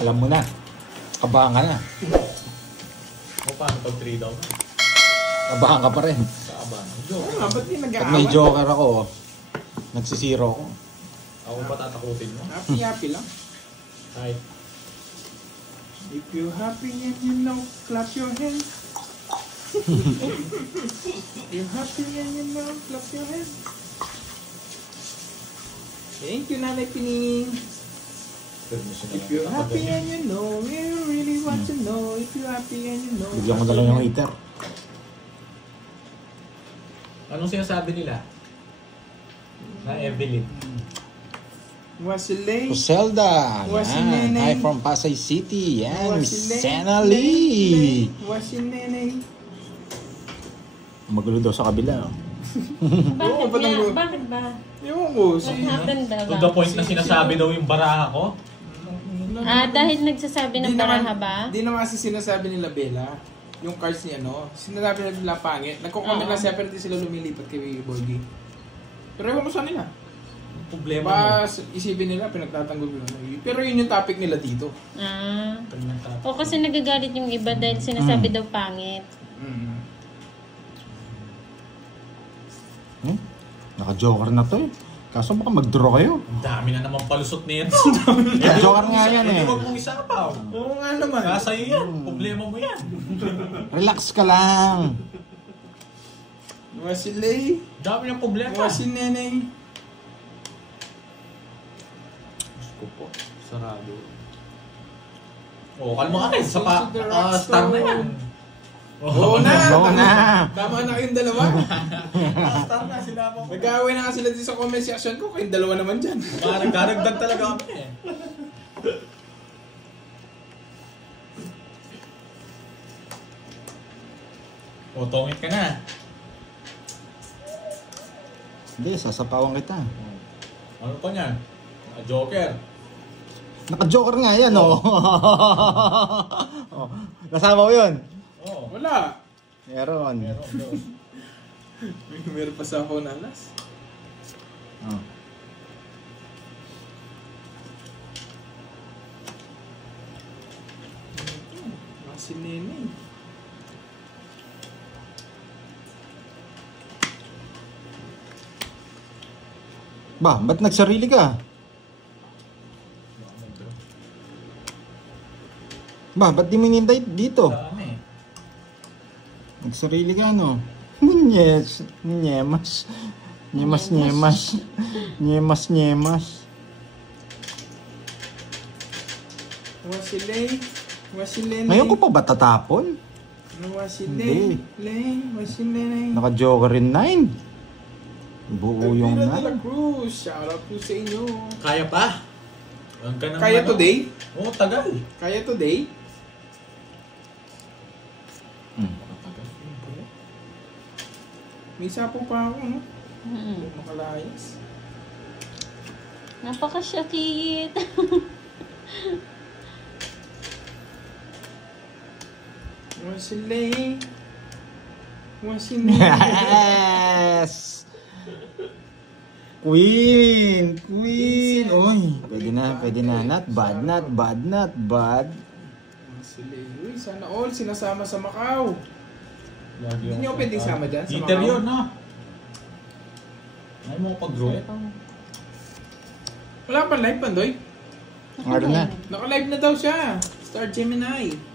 Alam mo na. Kabahan ka na. O paano pag 3 daw? Kabahan ka pa rin. Kaabahan. Oo nga, ba't di Pag nag-aaway? may joker ako, nagsisiro ako. Ako ba tatakutin mo? Happy lang. Ay. If you're happy and you know, clap your hands. You're happy and you know, clap your hands. Thank you, Nanay Pining. If you're happy and you know, you really want to know. If you're happy and you know. Bigyan ko na lang yung heater. Anong sinasabi nila? Na Evelyn. Wasilay. Zelda. Yan. Hi from Pasay City. Yan. Miss Sena Lee. Wasinenay. Magulo daw sa kabila. Oh. Bakit nga? Bakit ba? Ewan ko. What happened ba? To the point na sinasabi daw yung baraha ko? Dahil nagsasabi ng baraha ba? Di naman kasi sinasabi nila Bella. Yung cards niya, no? Sinasabi nila pangit. Nagko-comment lang siya pero hindi sila lumilipat kay Boygi. Pero ewan ko sa nila. Problema mo. Bas, isipin nila, pinagtatanggol nila. Pero yun yung topic nila dito. O kasi nagagalit yung iba dahil sinasabi daw pangit. Naka-joker na to eh. Kaso baka mag-draw kayo. Ang dami na naman palusot nito. Joker nga yan eh. Huwag mong isapaw. Oo nga naman. Sa'yo yan. Problema mo yan. Relax ka lang. Wasilay. Dami ng problema. Wasinenay. Gusto po. Sarado. Kalma ka rin. Star na yan. Oo na. Oo na. Tama na kayong dalawa. Star na sila po. Nag-aaway na nga sila dito sa comment section ko. Kayong dalawa naman dyan. Nagdaragdag talaga kami eh. Tongit ka na. Hindi, sasapawan kita. Ano pa niyan? Joker. Naka-joker nga yan oh. Nasama mo yun? Oo. Wala. Meron. Meron pa sa ako na alas. Oh. Si Nene. Ba't nagsarili ka? Ba't di mo hinintay dito? Dami. Nagsarili ka no? Yes. Nyemas. Wasilay. Wasilay. Ngayon ko pa ba tatapon? Wasilay. Wasilay. Naka-joker rin 9. Buo yung Elvira de la 9. Cruz. Shout out po sa inyo. Kaya pa? Kaya today? Oo, tagal. Kaya today? May sapo pa ako, no? Makalayas. Napaka-shakit. Wasilay. Wasilay. Yes! Queen! Uy, pwede na. Not bad. Wasilay. Uy, sana all sinasama sa Macau. Hindi niyo pwedeng sama dyan sa Heater Macau? yun, no? Ano mo pag-group? Wala pa live, Pandoy? Ano na? Naka-live na daw siya. Star Gemini.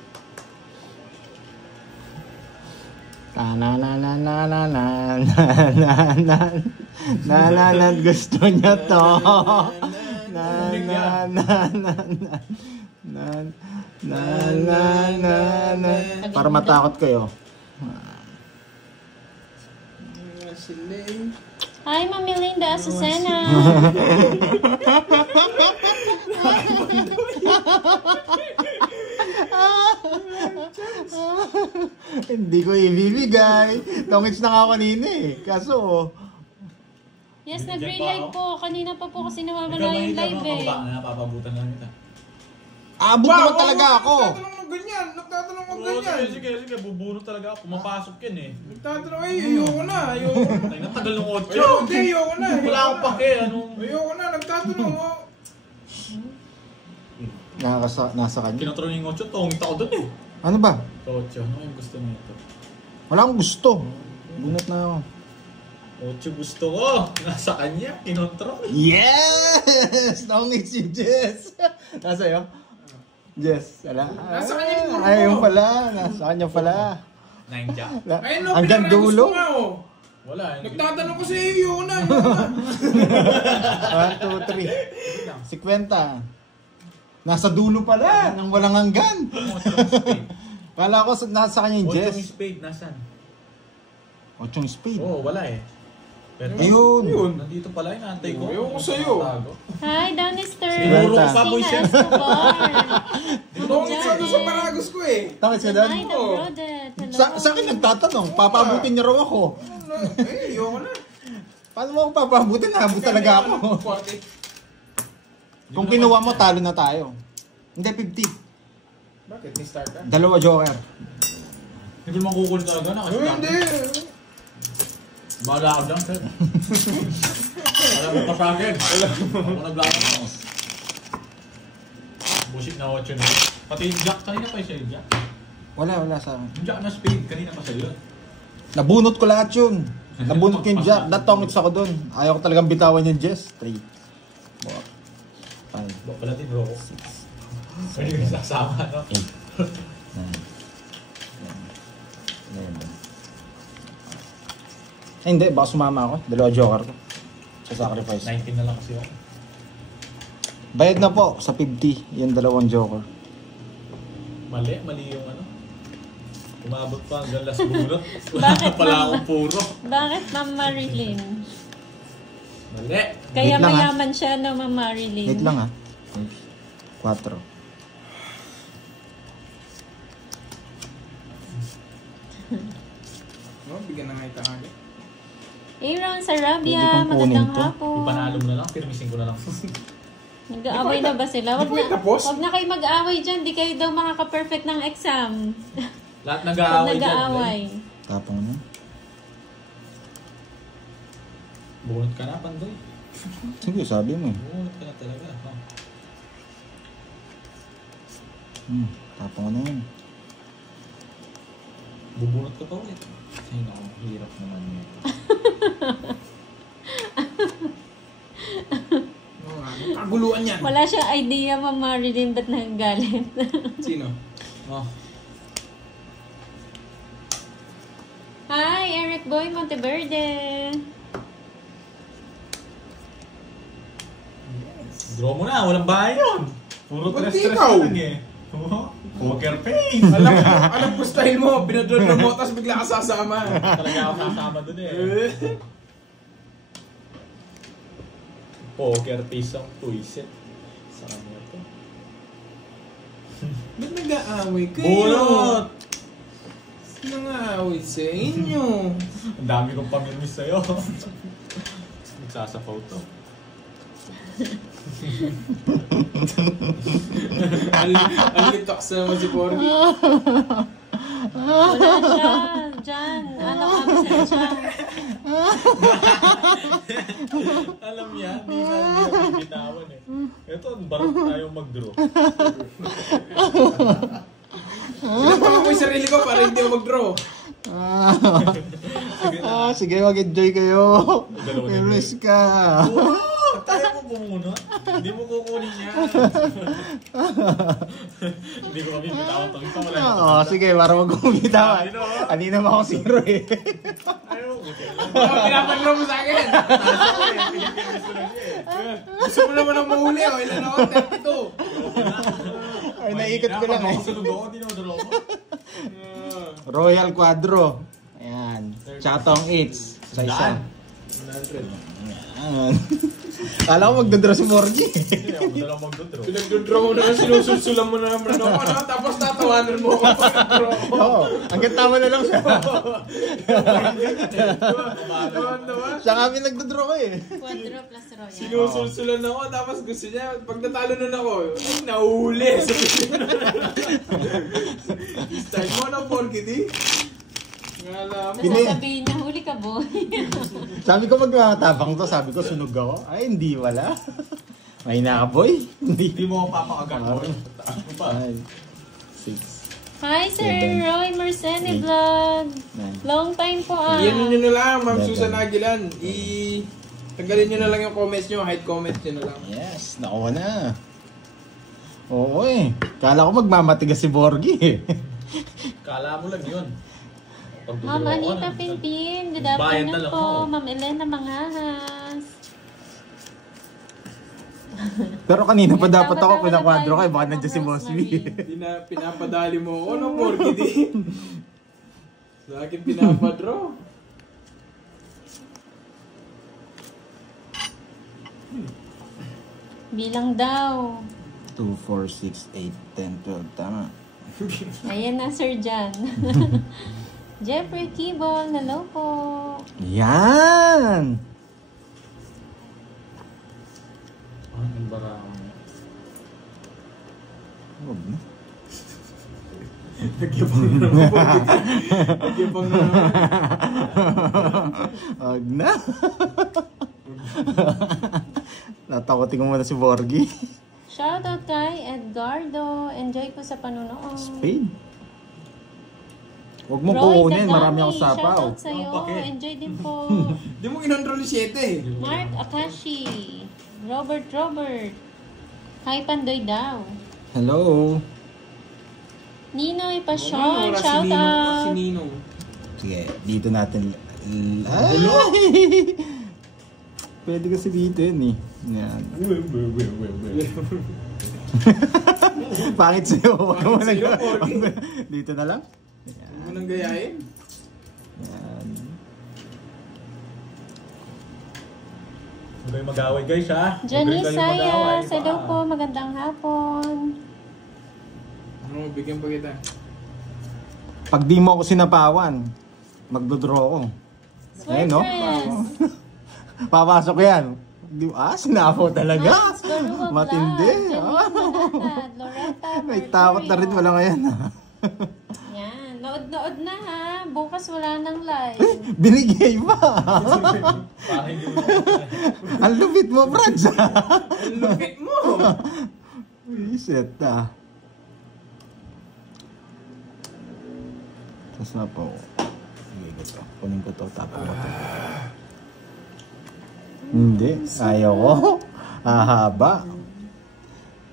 Gusto niya to. Para matakot kayo. Hi, Mami Linda Azucena. Hindi ko ibibigay. Tongits na nga ako kanina eh. Kaso, Yes, nag-re-live po. Kanina pa po kasi nawawala yung live eh. Napapabutan lang kita. abot naman talaga ako. Nagtatanong ng ganyan. Sige, bubunot talaga ako. Pumapasok yan eh. Nagtatanong, ayoko na. Ay, natagal ng 8. Ayoko na. Wala akong pake. Ayoko na, nagtatanong. nasa kanya. Kinontrol yung 8, tongit ako dun eh. Ano ba? 8, ano yung gusto nito? Wala akong gusto. Bunot na ako. 8 gusto ko. Nasa kanya, kinontrol. Yes! Tongit si Jess. Nasa iyo? Jess, wala. Nasa kanya yung puro. Ay, yung pala. Nasa kanya pala. 9 jack. Ayun no, Hanggang pinaragos dulo. ko nga, oh. Wala. Nagtatanong ko sa iyo, yun na, yun na. 1, 2, 3. 50. Nasa dulo pala. Nang walang hanggan. 8 Kala ko nasa kanya yung yung Jess. spade, nasan? 8 spade. Oo, wala eh. Pero, Ayun. nandito pala, inaantay ko. Ayun ko sa'yo. Tago. Hi, Danister. Sinuro ko pa, boy, siya. Tungkol sa doon sa paragos ko eh. Tangit ka doon? Hi, the Brodet. Hello. Sa akin nagtatanong, papabutin niya raw ako. Eh, ayoko na. Paano mo ako papabutin? Nahabot talaga ako. 40. Kung kinuha mo, talo na tayo. Hindi, 50. Bakit? May start ka? Dalawa joker. Hindi mo makukulit talaga na kasi Hindi. bahala ka dyan, sir. Alam mo pa sa akin. Ako naglaro. Bullshit na 8 na. Pati yung jack, kanina pa yung sa'yo, jack. Wala sa akin. Yung jack na spade, kanina pa sa'yo. Nabunot ko lahat yun. Nabunot ko yung jack. Natongits ako dun. Ayaw ko talagang bitawan yung Jess. 3, 4, 5, Baka pala din, bro. Pwede yung sasama, no? 8, 9, 10, 11. Eh, hindi, baka sumama ako. Dalawa joker ko. Sa sacrifice. 19 na lang kasi ako. Bayad na po sa 50. Yung dalawang joker. Mali yung ano. Umabot pa hanggang last bunot. Wala Bakit, pala mama? akong puro. Bakit, Ma'am Marilyn? Mali. Kaya Wait lang, mayaman siya, no, Ma'am Marilyn? Wait lang ha. 4. No, bigyan na nga ito agad. Aaron Sarabia, Pwede kong kunin magandang to. hapon. Ipanalo mo na lang, pirmisin ko na lang. Nag-aaway na ba sila? Di ba tapos? Wag na kayo mag-aaway dyan. Di kayo daw makaka-perfect ng exam. Lahat Wag nag-aaway dyan. nag-aaway. Tapong na. Bunot ka na, Pandoy. Sige, sabi mo eh. Bunot ka na talaga. Ha? Tapong na yun. Bubunot ka pa ulit. Ay, naku, hirap naman yun. Kaguluan yan. Wala siyang idea, Ma'am Marilyn, ba't nagagalit? Sino? Oh, Hi, Eric Boy Monteverde. draw mo na, walang bahay yun. Puro Ba't stress ikaw? lang eh. Oh, poker face. Alam ko style mo, binadron mo, tapos bigla ka sasama. Talaga ako sasama dun eh. Poker face ang puisit. Sa kanya to. Ba't nag-aaway kayo? Bunot! Sino nga-aaway sa inyo? Ang dami kong pamirmis sa'yo. Nagsasapaw to. Alitok sa naman si Porgy. Wala siya. Diyan. Ano absent siya. Alam niya, hindi na niya bitawan eh. Ito, barot tayo mag-draw. Pinapawa ko yung sarili ko para hindi ako mag-draw. Sige, mag-enjoy kayo. Dalawa May na risk ka. Tayo mo bumunot. Hindi mo kukunin yan. Hindi ko kami bitawan to. Ito wala Oo, sige, para mag-umitawan. Kanina mo ako zero eh. Ayaw ko siya. Pinapadraw mo sa akin. Gusto mo naman ang mahuli oh. Ilan ako? 32. Ay, naikot ko lang eh. Sunog ako, hindi naman draw ko. Royal Quadro. Ayan. Chatong 8. Sa isa. 100. Ayan. Kala ko magdadraw si Morgie. Hindi ako dalang mag-draw. Pinag-draw mo na, sinusulsulan mo na naman ako. Ano? Tapos tatawanan mo ako pag-draw ko. Oo. Hanggang tama na lang siya. Siya kami nagdadraw ko eh. Quadro plus royal. Sinusulsulan ako, tapos gusto niya, pag natalo nun ako, ay, nahuli. Style mo na, Porgy, di? Ngala mo. Sasabihin niya, huli ka, boy. Sabi ko magmamatapang to, sabi ko sunog ako. Ay, hindi wala. May na ka, boy. Hindi mo ako papakagat mo. Taas mo pa. 5, 6, Hi, Sir Seven. Roy Merceni Eight. Vlog. Nine. Long time po Yan nyo na lang, Ma'am Eleven. Susan Aguilan. Tanggalin nyo na lang yung comments nyo, hide comments nyo na lang. Yes, nakuha na. Oo eh. Kala ko magmamatigas si Borgie eh. Kala mo lang yun. Ma'am Anita Pinpin. Good Bayan na afternoon lang po. ako. Ma'am Elena Mangahas. Pero kanina pa dapat ako Tama-tama pinakwadro na kay tayo, baka nandiyan si Ma'am Mosby. Rosemary. Pinapadali mo ako ng Borgie din. Sa akin pinapadro. Bilang daw. 2, 4, 6, 8, 10, 12. Tama. Ayan na, Sir Jan. Jeffrey Kibon, hello po. Yan! Ang embarang. Huwag na. Nagyabang na naman Borgie. Nagyabang na naman. Huwag na. Natakotin ko muna si Borgie. Shoutout kay Edgardo. Enjoy po sa panunood. Spade. Huwag mo Roy kukunin, Dagami, marami akong sapaw. shoutout sa'yo. Oh, bakit? Enjoy din po. Di mo kinontrol yung 7. Mark Akashi. Robert. Hi, Pandoy daw. Hello. Ninoy Wala, Pasyon, si shoutout. Ninong. Sige, dito natin. Ay! Pwede kasi dito yun eh. Yan. Pangit sa'yo. Huwag ka Pangit sa'yo, Borgie. Dito na lang. Huwag mo nang gayahin. Yan. Huwag kayong mag-away guys ha. Janice Huwag kayong mag-away. Sayas, hello po. Magandang hapon. Ano, bigyan pa kita. Pag di mo ako sinapawan, magdodraw ako. Ayun, no? Sweatress. Papasok yan. Sinapaw talaga. Nice, Garuga Matindi. Vlog. Janine Manatad, Loretta May takot na rin, wala ngayon. Yan. Nood na ha. Bukas wala nang live. Binigay pa. Parang hindi mo na. Ang lupit mo, Brad. Ang lupit mo! Reset ah. Tapos na po. Sige ko to. Kunin ko to. Tapos ko to. Hindi. Ayaw ko. Ahaba.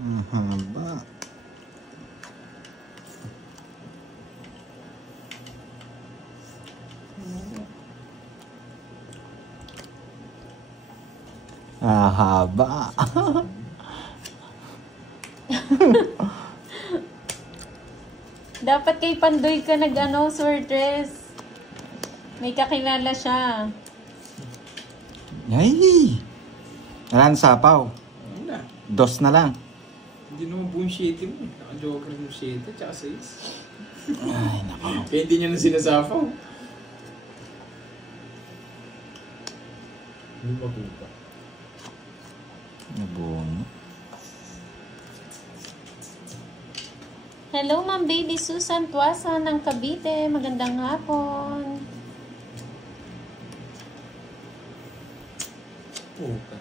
Ahaba. Ahaba. Dapat kay Pandoy ka sweatress. May kakilala siya. Ay! Wala na sapaw. Wala. 2 na lang. Hindi naman buong 7 mo. Naka-joker mo 7, tsaka 6. Ay, nako. Kaya hindi nyo na sinasapaw. Hindi matuta. Nabuno. Hello, Ma'am Baby Susan Tuasa ng Cavite. Magandang hapon. Puta.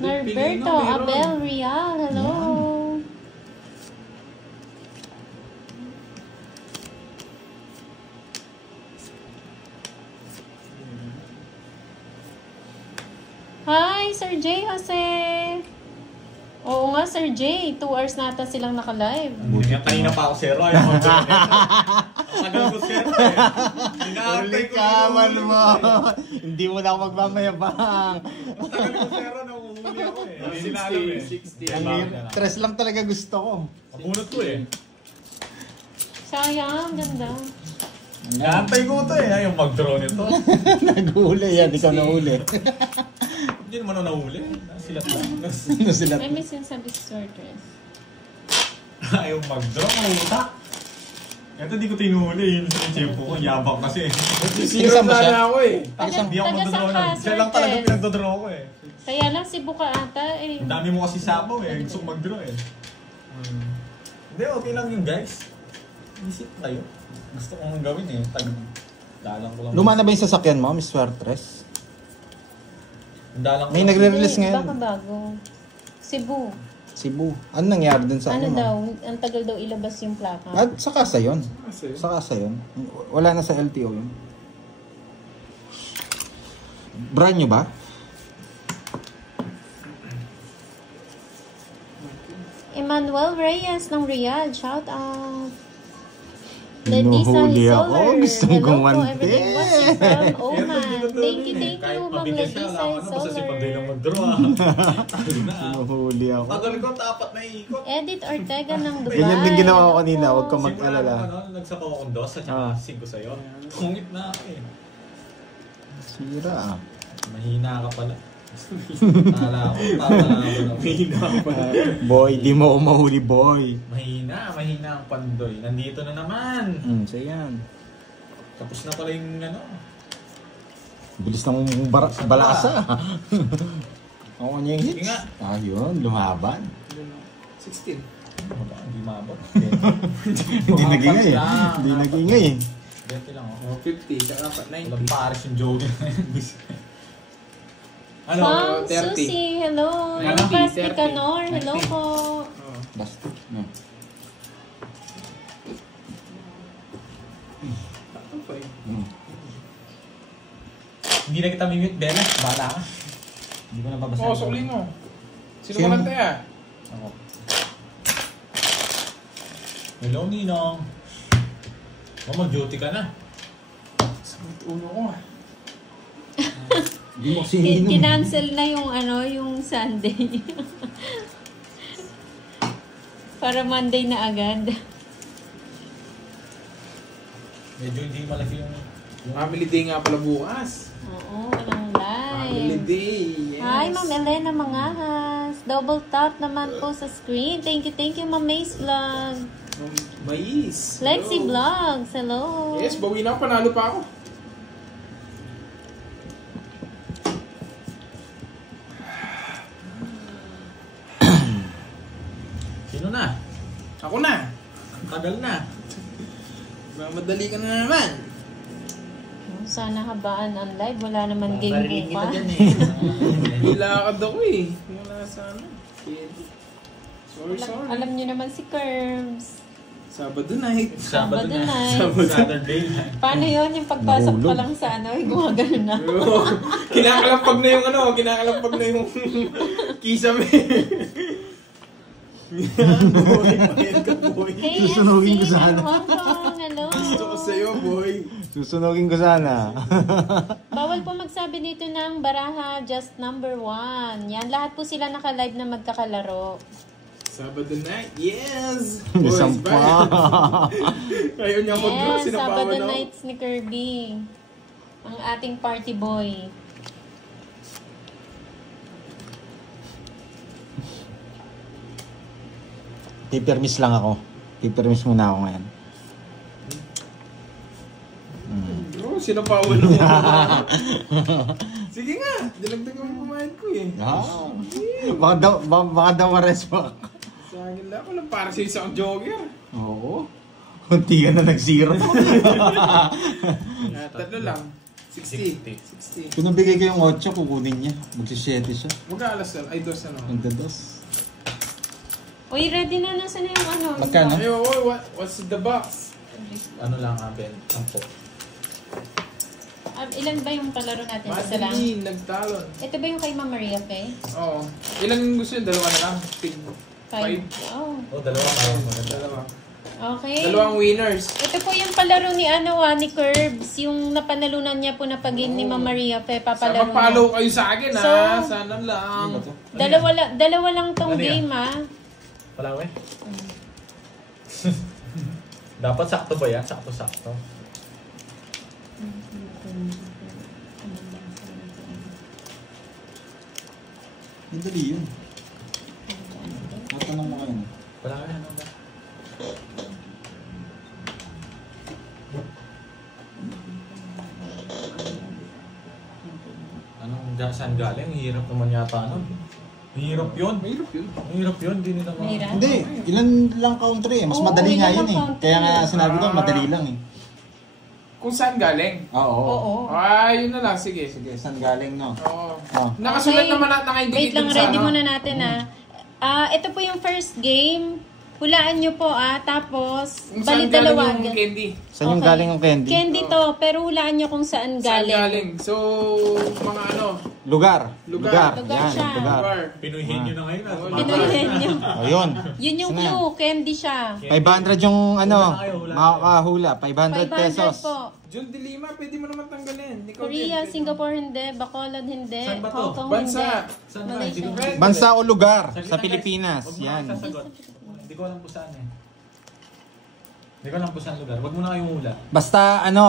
Norberto Abel Real. Hello. Hi, Sir J. Jose. Oo nga, Sir J. 2 hours nata silang naka-live. Buti nga kanina pa ako zero. Ayaw ko zero. Ang tagal ko zero eh. Inaantay ko Kaman yung mo. Hindi mo na ako magmamayabang. Ang tagal ko zero. Nakuhuli ako eh. Hindi nila alam eh. 60. Ang tres lang talaga gusto ko. Mabunot ko eh. Sayang, ganda. Inaantay ko ito eh. Ayaw mag-draw nito. Naghuli yan, ikaw nahuli. Hindi naman ako nahuli. Silat lang. Ano sila? I miss yung sabi si sweatress. Ayaw mag-draw. Utak. Ito di ko tinuhuli. Yung sinitsempo ko. Yabang kasi. Zero Kasama siya? sana ako eh. Hindi ako Taga magdodraw saan na. ka, Siya lang talaga sweatress? pinagdodraw ko eh. Kaya lang si Buka ata eh. Ang dami mo kasi sabaw eh. Gusto ko mag-draw eh. Hindi, okay lang yun guys. Isip kayo. Gusto kong gawin eh. Dalang ko lang. Luma na ba yung sasakyan mo, Miss Swertres? Dalang May nagre-release Hindi, ngayon. baka bago. Cebu. Ano nangyari dun sa Ano ano? daw, ang tagal daw ilabas yung plaka. At sa kasa yun. Kasi, Sa kasa yun. Wala na sa LTO yun. Brand nyo ba? Emmanuel Reyes ng Riyadh, shout out. Ledisa Hinuhuli ako. Hisoler. Gustong Hello po gumante. everything watching from Oman. Thank you, Kahit Ma'am mabigat siya, Ledisa alam ko na, basta si Pandoy lang Hisoler. mag-draw ah. Hinuhuli ako. Tagal ko, tapat na ikot. Edith Ortega ng Dubai. Ganyan din ginawa ko Hello kanina. po. Huwag ka Simula mag-alala. ano, nagsaka akong dos at saka Ah. 5 sa'yo. Tungit na ako eh. Sira ah. Mahina ka pala. Tala ako, tatalaban ako. mahina ako pa. Boy, di mo mahuli boy. Mahina ang Pandoy. Nandito na naman. So yan. Tapos na pala yung ano. Bilis ng balasa. Ako niya yung Sige hits. nga. Ayun, lumaban. 16. Baka hindi maabot. Hindi nagingay. lang. Hindi nagingay. 20 lang ako. Oh, 50, saka pa 90. Walang pares yung joke. Ano? Pang 30. Susie, hello. 30, Lucas 30. Picanor, hello po. Oh. Basta. No. Ano pa yun? Hindi na kita mimute, Bella. Bala ka. Hindi ko na babasahin. Oh, sukli mo. Sino Sino? kumanta ya? Ako. Hello, Ninong. Mag-duty ka na. Sakit ulo ko ah. Hindi mo kasi ininom. Kinancel na yung ano, yung Sunday. Para Monday na agad. Medyo hindi malaki yung... Family day nga pala bukas. Oo, walang Family live. day. Yes. Hi, Ma'am Elena Mangahas. Double tap naman po sa screen. Thank you, Ma'am Mace Vlog. Mais. Lexi Hello. Vlogs, hello. Yes, bawi na ako. Panalo pa ako. Sino na? Ako na. Tagal na. Madali ka na naman. Sana habaan ang live. Wala naman game Barilin kita bukas. dyan eh. Nilakad ako eh. Wala sa ano. Sorry. Alam nyo naman si Curbs. Sabado night. Sabado na. night. Saturday na. Paano yun? Yung pagpasok pa Nahulog. lang sa ano, gumagano na. Kinakalampag na yung ano. Kinakalampag na yung kisame. Boy, payad ka boy. Hey, Susunugin ko MC, sana. Hong Kong, hello. Gusto ko sa'yo boy. Susunogin ko sana. Bawal po magsabi dito ng baraha, just number 1. Yan, lahat po sila naka-live na magkakalaro. Sabado night. Yes! Isang Boys, pa. Ayaw niya mag-draw. Yes, Sinabawan Sabado ako. nights ni Kirby. Ang ating party boy. Pipermis lang ako. Pipermis muna ako ngayon. Bro, sinabawan ako. Sige nga. Dinagdagan mo kumain ko eh. Baka daw ma-respect. Sa akin lang. Walang para sa isang jogger. Oo. Kunti ka na nag-zero. Tatlo lang. 60. Kung nabigay ko yung 8, kukunin niya. Magsi-7 siya. Huwag ka alas ay dos ano. Magdados. Uy, ready na. Nasaan na yung ano? Magkano? Ay, what's the box? Ano lang ha, Ben? 10. Ilan ba yung palaro natin? Isa lang? Madeline, nagtalon. Ito ba yung kay Ma'am Maria Fe? Oo. Ilan yung gusto yun? Dalawa na lang. Tig 5. Oh, Oh, dalawa parang maganda. Dalawa. okay. Dalawang winners. Ito po yung palaro ni ni Curbs. Yung napanalunan niya po na pagin ni Ma'am Maria Fe. Papalaro niya. Mag-follow kayo sa akin ha. So, Sana lang. Dalawa lang tong Ano yan? game ha. Wala we? Dapat sakto ba yan? Sakto-sakto. Madali yun. Tatanong mo kayo. Wala ka ano ba? Saan galing? Hirap naman yata nun. Hirap yun. Mahirap yun. Hirap yun. Hindi nila Mahirap. Hindi, ilan lang country eh. Mas Oo, madali nga ilan yun lang eh. country. Kaya nga sinabi ko, madali lang eh. kung saan galing. Oo. Oo. Yun na lang. Sige. Sige, saan galing, no? Oo. Oh. Nakasulat Okay. naman na naka-indicate Wait lang, dun sa ready ano. muna natin ito po yung first game. Hulaan nyo po tapos Kung saan bali galing dalawa. yung candy. Saan yung galing ang candy? Candy to, pero hulaan nyo kung saan Saan galing. galing? So, mga ano. Lugar. Lugar. Lugar Yan, siya. lugar. Pinuhin nyo na ngayon. Pinuhin nyo. Ayun. Yun yung Saan na? clue, candy siya. 500 yung ano, Hula kayo, hula. makakahula. 500 500 pesos. po. Jun de Lima, pwede mo naman tanggalin. Ikaw Korea, din, Singapore hindi, Bacolod hindi, Saan ba to? Hong Kong Bansa. hindi, Saan ba? Malaysia. Hindi ko- Bansa o lugar Saglit sa lang, guys. Pilipinas. Huwag mo na Yan. kayo sasagot. Hindi ko alam kung saan eh. Hindi ko alam kung saan lugar. Huwag mo na kayong hula. Basta ano,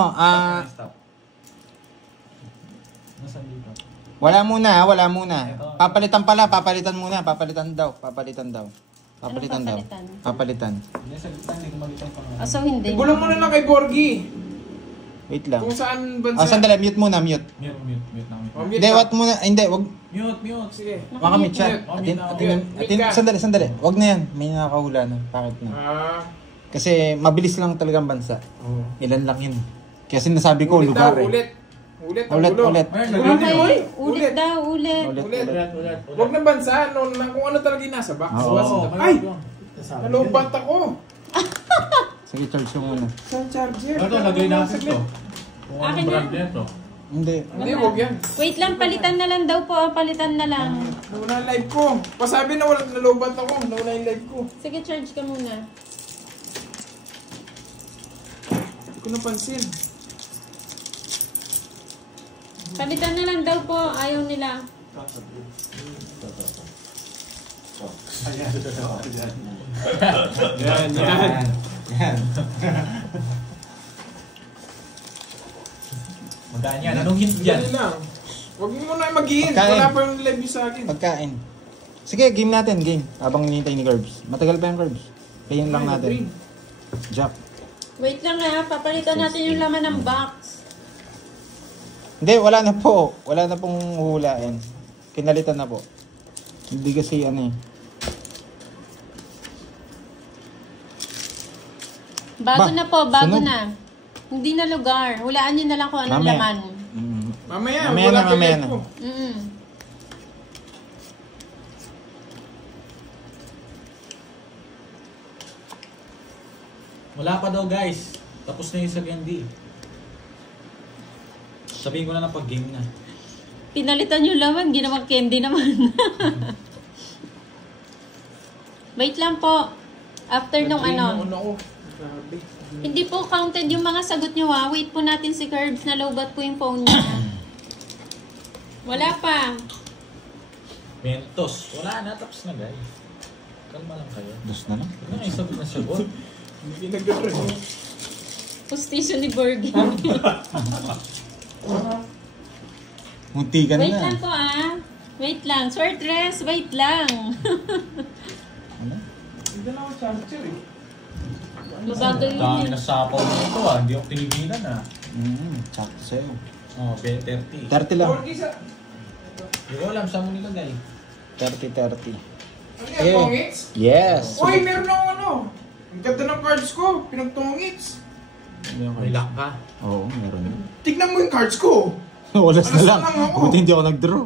Stop. Nasaan dito? wala muna. Papalitan muna. Papalitan daw. Papalitan daw. Hindi, sa gitna. Hindi ko makita pa nga. So hindi. Igulang mo na lang kay Borgie. Wait lang. Kung saan bansa. Sandali, mute muna, mute. Mute na mute. Oh, mute Hindi, ka. wag muna. Hindi, wag. Mute. Sige. Baka mute siya. Mute ka. Sandali. Wag na yan. May nakakahula na. Bakit na? Kasi mabilis lang talagang bansa. Ilan lang yun. Kaya sinasabi ko, lugar eh. Ulit. Ulit. Okay, ulit daw, ulit. Huwag na bansa. Kung ano talaga yung nasa box. Oo. Ay! Nalobat ako. Sige, charge ko muna. Saan charger? Ito, lagay natin to. Kung Akin anong na. brand nito. Hindi. Hindi, huwag yan. Wait lang, palitan na lang daw po. Palitan na lang. Nawala yung live ko. Pasabi na nalobat ako. Nawala yung live ko. Sige, charge ka muna. Hindi ko napansin. Palitan na lang daw po. Ayaw nila. Yan. Magkaan yan. Anong hint yan? Dali lang. Huwag mo muna mag-in. Pagkain. Wala pa yung live sa akin. Pagkain. Sige, game natin, game. Habang hinihintay ni Curbs. Matagal pa yung Curbs. Kayin lang natin. Jack. Wait lang papalitan natin yung laman ng box. Hindi, wala na po. Wala na pong hulain. Kinalitan na po. Hindi kasi ano eh. Bago Ba, na po, bago sunog. na. Hindi na lugar. Hulaan nyo na lang kung anong Mamaya. laman. Mamaya Mamaya wala na, pa yung mamaya live na. ko. Wala pa daw guys. Tapos na yung sa candy. Sabihin ko na pag game na. Pinalitan yung laman, ginawang candy naman. Wait lang po. After nung ano. Ano ko. Grabe. Hindi po counted yung mga sagot nyo Wait po natin si Curbs na lowbat po yung phone niya. Wala pa. Mentos. Wala na. Tapos na guys. Kalma lang kayo. Dos na lang. Ano kayo sagot na sagot? Hindi ginagano. Postisyon ni Borgie. Munti ka na Wait na. lang po Wait lang. Short dress, wait lang. Ano? Hindi na ako charger eh. Mabagal yun Dami eh. na sapaw nito Hindi ako tinigilan Sakto sa'yo. Oh, 30. 30 lang. Borgie sa... Hindi ko alam saan mo nilagay. 30. Ano yan, tongits? Yes. Uy, meron akong ano. Ang ganda ng cards ko. Pinagtongits. May lock ka. Oo, meron na. Tignan mo yung cards ko. Alas na Alas lang. na lang ako. Buti hindi ako nag-draw.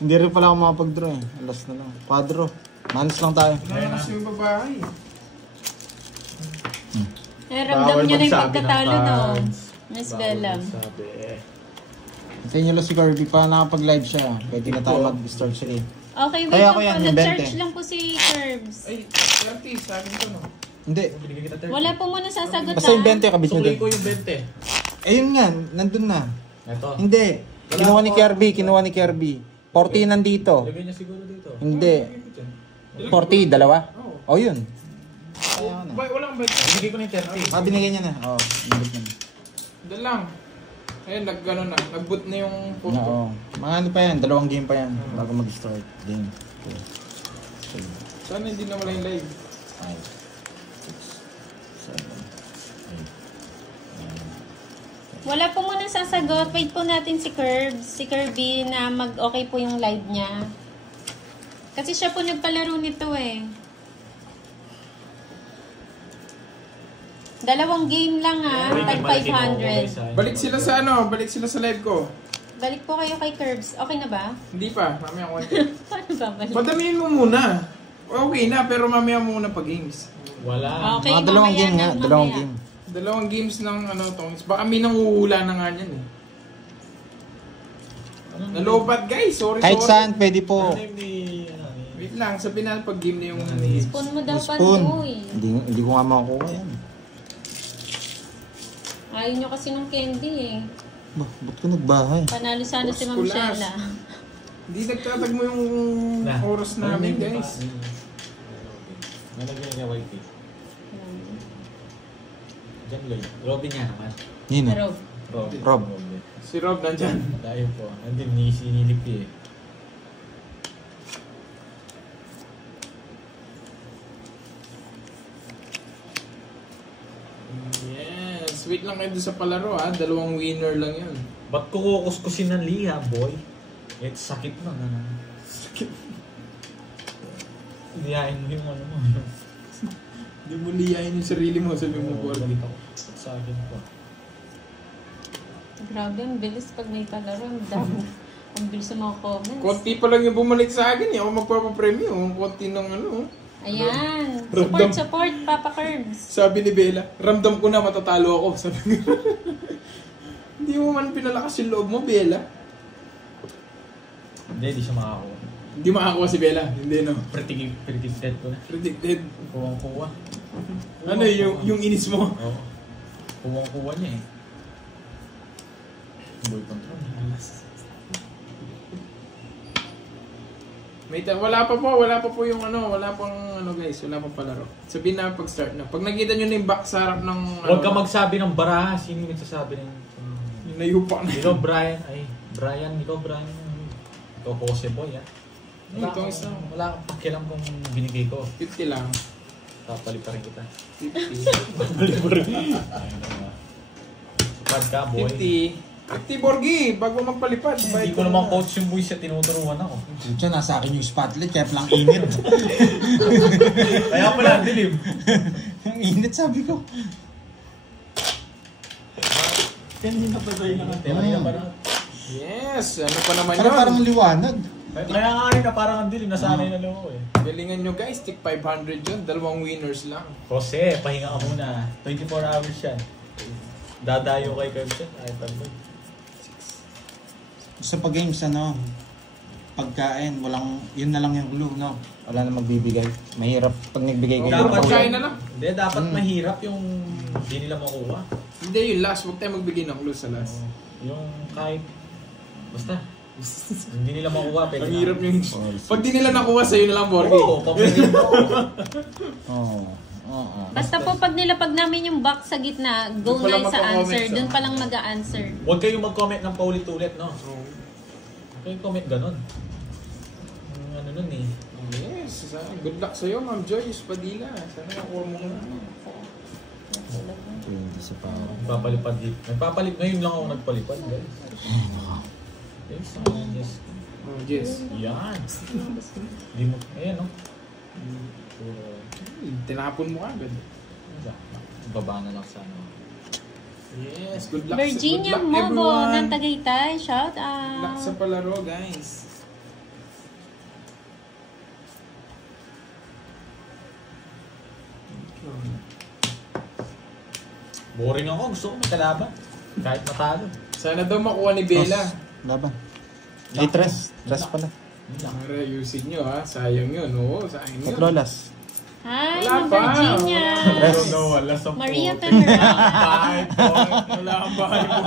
Hindi rin pala ako makapag-draw eh. Alas na lang. Quadro. Manos lang tayo. Nalakas yung babae. Ramdam niya na yung pagkatalo noon. Miss Bella. Sa inyo lang si Kirby pa nakapag-live siya. Pwede na tayo mag-start siya eh. Okay, wait Kaya lang ako po. yan, yung Nag-search 20. lang po si Curbs. Ay, 30. Sa akin to, no? Hindi. Binigay kita 30. Wala po muna sasagot Basta yung 20 kabit nyo Sukli doon. ko yung 20. Eh yun nga, nandun na. Ito. Hindi. Kinuha ni Kirby. 40 nandito. Lagay niya siguro dito. Hindi. 40, dalawa? Oo. O yun. Walang bet. Binigay ko na yung 30. Binigay niya na. Oo, binigay niya na. Doon lang. Ayun, nag-boot na yung phone ko. Oo. Mga ano pa yan, 2 game pa yan. Bago mag-start. Game. 2, 3, Sana hindi na wala yung live. 5, 6, 7, 8, 9. Wala po muna sasagot. Wait po natin si Curbs. Si Kirby na mag-okay po yung live niya. Kasi siya po nagpalaro nito eh. Dalawang game lang ha, tag 500. Balik sila sa balik sila sa live ko. Balik po kayo kay Curbs. Okay na ba? Hindi pa, mamaya konti. Paano ba balik? Madamiin mo muna. Okay na, pero mamaya muna pa games. Wala. Okay, Mga dalawang mamaya game nga, na, dalawang mamaya. game. Dalawang games ng Tongs. Baka may nanguhula na nga yan eh. Nalobat guys, sorry. Kahit saan, pwede po. Ano name ni... Wait lang, sabihin na pag game na yung... Spoon mo daw Spoon. Pandoy. Hindi ko nga makakuha yan. Ayaw nyo kasi ng candy eh. Ba't ka nagbahay? Panalo sana si Ma'am Kulas. Shella. Hindi nagtatag mo yung oras namin guys. Nalagyan niya white tea. Diyan Lloyd. Robin niya naman. Nino. Pero, Rob. Si Rob nandyan. Dahil po. Nandun ni sinilip eh. Yes, wait lang kayo doon sa palaro ha. Dalawang winner lang yun. Ba't ko kukuskusin ng liha, boy? It's sakit na. Sakit. Lihain mo yung ano mo. Hindi mo liyain yung sarili mo, sabi mo board. Sa akin po. grabe, ang bilis pag may palaro. Ang dami. Ang bilis sa mga comments. Konti pa lang yung bumalik sa akin eh. Ako magpapapremyo. Konti ng Ayan. Ramdam. Support, Papa Curbs. Sabi ni Bella, ramdam ko na matatalo ako. Sabi ko. Hindi mo man pinalakas yung loob mo, Bella. Hindi siya makakuha. Hindi makakuha si Bella. Hindi no. Predicted ko na. Predicted. Kuwang-kuwa. Ano yung inis mo? Oo. Kuwang-kuwa niya eh. Boy control. Wala pa po yung wala pang guys, wala pang palaro. Sabihin na pag-start na. Pag nakita nyo na yung back sa harap ng Huwag ka magsabi ng baraha. Sino yung nagsasabi ng... yung nayupak na. Ikaw Brian. Ikaw Brian. Ikaw Jose Boy ah. Ito ang isa. Wala kang pakialam kung binigay ko. 50 lang. Tapalip pa rin kita. 50. Sukad ka boy. 50. 50 Borgi, bago magpalipad. Hindi ko naman coach yung boy siya, tinuturuan ako. Diyan, nasa akin yung spotlight, kaya palang init. Kaya pala, dilim. Yung init, sabi ko. Yan din na pa sa'yo na ka. Yes, ano pa naman Parang yun? liwanag. Kaya nga rin na parang ang dilim, nasanay na lang ako eh. Galingan nyo guys, tik 500 yun. Dalawang winners lang. Jose, pahinga ka muna. 24 hours yan. Dadayo kay Kirsten. Ay, pala. Sa pag-games, pagkain, yun na lang yung glue, no? Wala na magbibigay. Mahirap pag nagbigay kayo. Dapat pagkain na lang. Hindi, dapat mahirap yung hindi nila makuha. Hindi, yung last. Huwag tayo magbigay ng clue sa last. Yung kahit, basta, hindi nila makuha. Pwede Ang na. hirap yung... Pag di nila nakuha, sa'yo na lang, Borgi. Oo, pag-gain mo. Oo. Basta po pag nilapag namin yung box sa gitna, go Doon pa lang na sa magko-comment answer. sa- Doon pa lang mag-a-answer. Huwag kayong mag-comment ng paulit-ulit, no? Huwag kayong comment ganun. Ano nun eh. Yes, good luck sa'yo, Ma'am Joyce Padilla. Sana nakuha mo na. Hindi sa power. Nagpapalipad dito. Ngayon lang ako nagpalipad, guys. Yes, yes. Oh, yes. Yan. Hindi mo, ayan, no? Tinapon mo agad. Baba na lang sa ano. Yes, good luck. Virginia good luck, Mobo everyone. ng Tagaytay. Shout Good luck sa out. palaro, guys. Boring ako. Gusto ko may kalaban. Kahit matalo. Sana daw makuha ni Bella. Laban. Ay, tres. Tres pala. Para ayusin nyo ha. Sayang yun. Oo, sayang yun. Patrolas. Hi, Wala Ma'am pa. Virginia. Wala sa Maria Pereira. Bahay, boy. Wala ang bahay mo.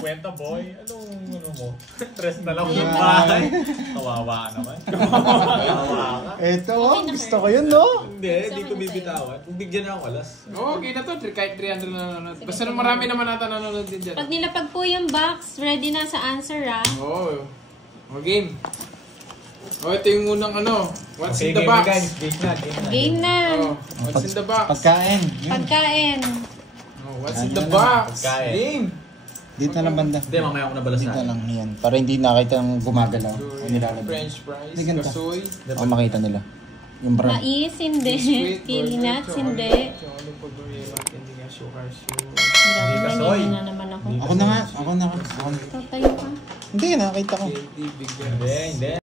50, boy. Anong ano mo? Tres na lang yung bahay. Kawawa ka naman. Kawawa ka. Ito, Okay na, gusto ko yun, no? Hindi, di ko bibitawan. Kung bigyan ako alas. Oo, okay na to. Kahit 300 na nanonood. Basta marami naman nata nanonood din dyan. Pag nilapag po yung box, ready na sa answer Oo. Oh, game. Oh, ito yung unang What's Okay, in the game box? na guys. Game na. Game na. Oh, what's in the box? Pagkain. Yun. Pagkain. Oh, what's in Yan, the yan box? Pagkain. Game. Dito na lang banda. Hindi, mamaya ako Dito nabalasan. lang yan. Para hindi nakita ng gumagalaw. O nilalagay. French fries, Hindi ganda. kasoy. O makita nila. Yung brand. Mais, hindi. Kili nuts, hindi. Chocolate po Doriela, hindi nga sugar. Grabe, ka, may soy. na naman ako. Ako na nga. Tatayo ka. Hindi, nakakita ko. Candy, bigyan. Hindi.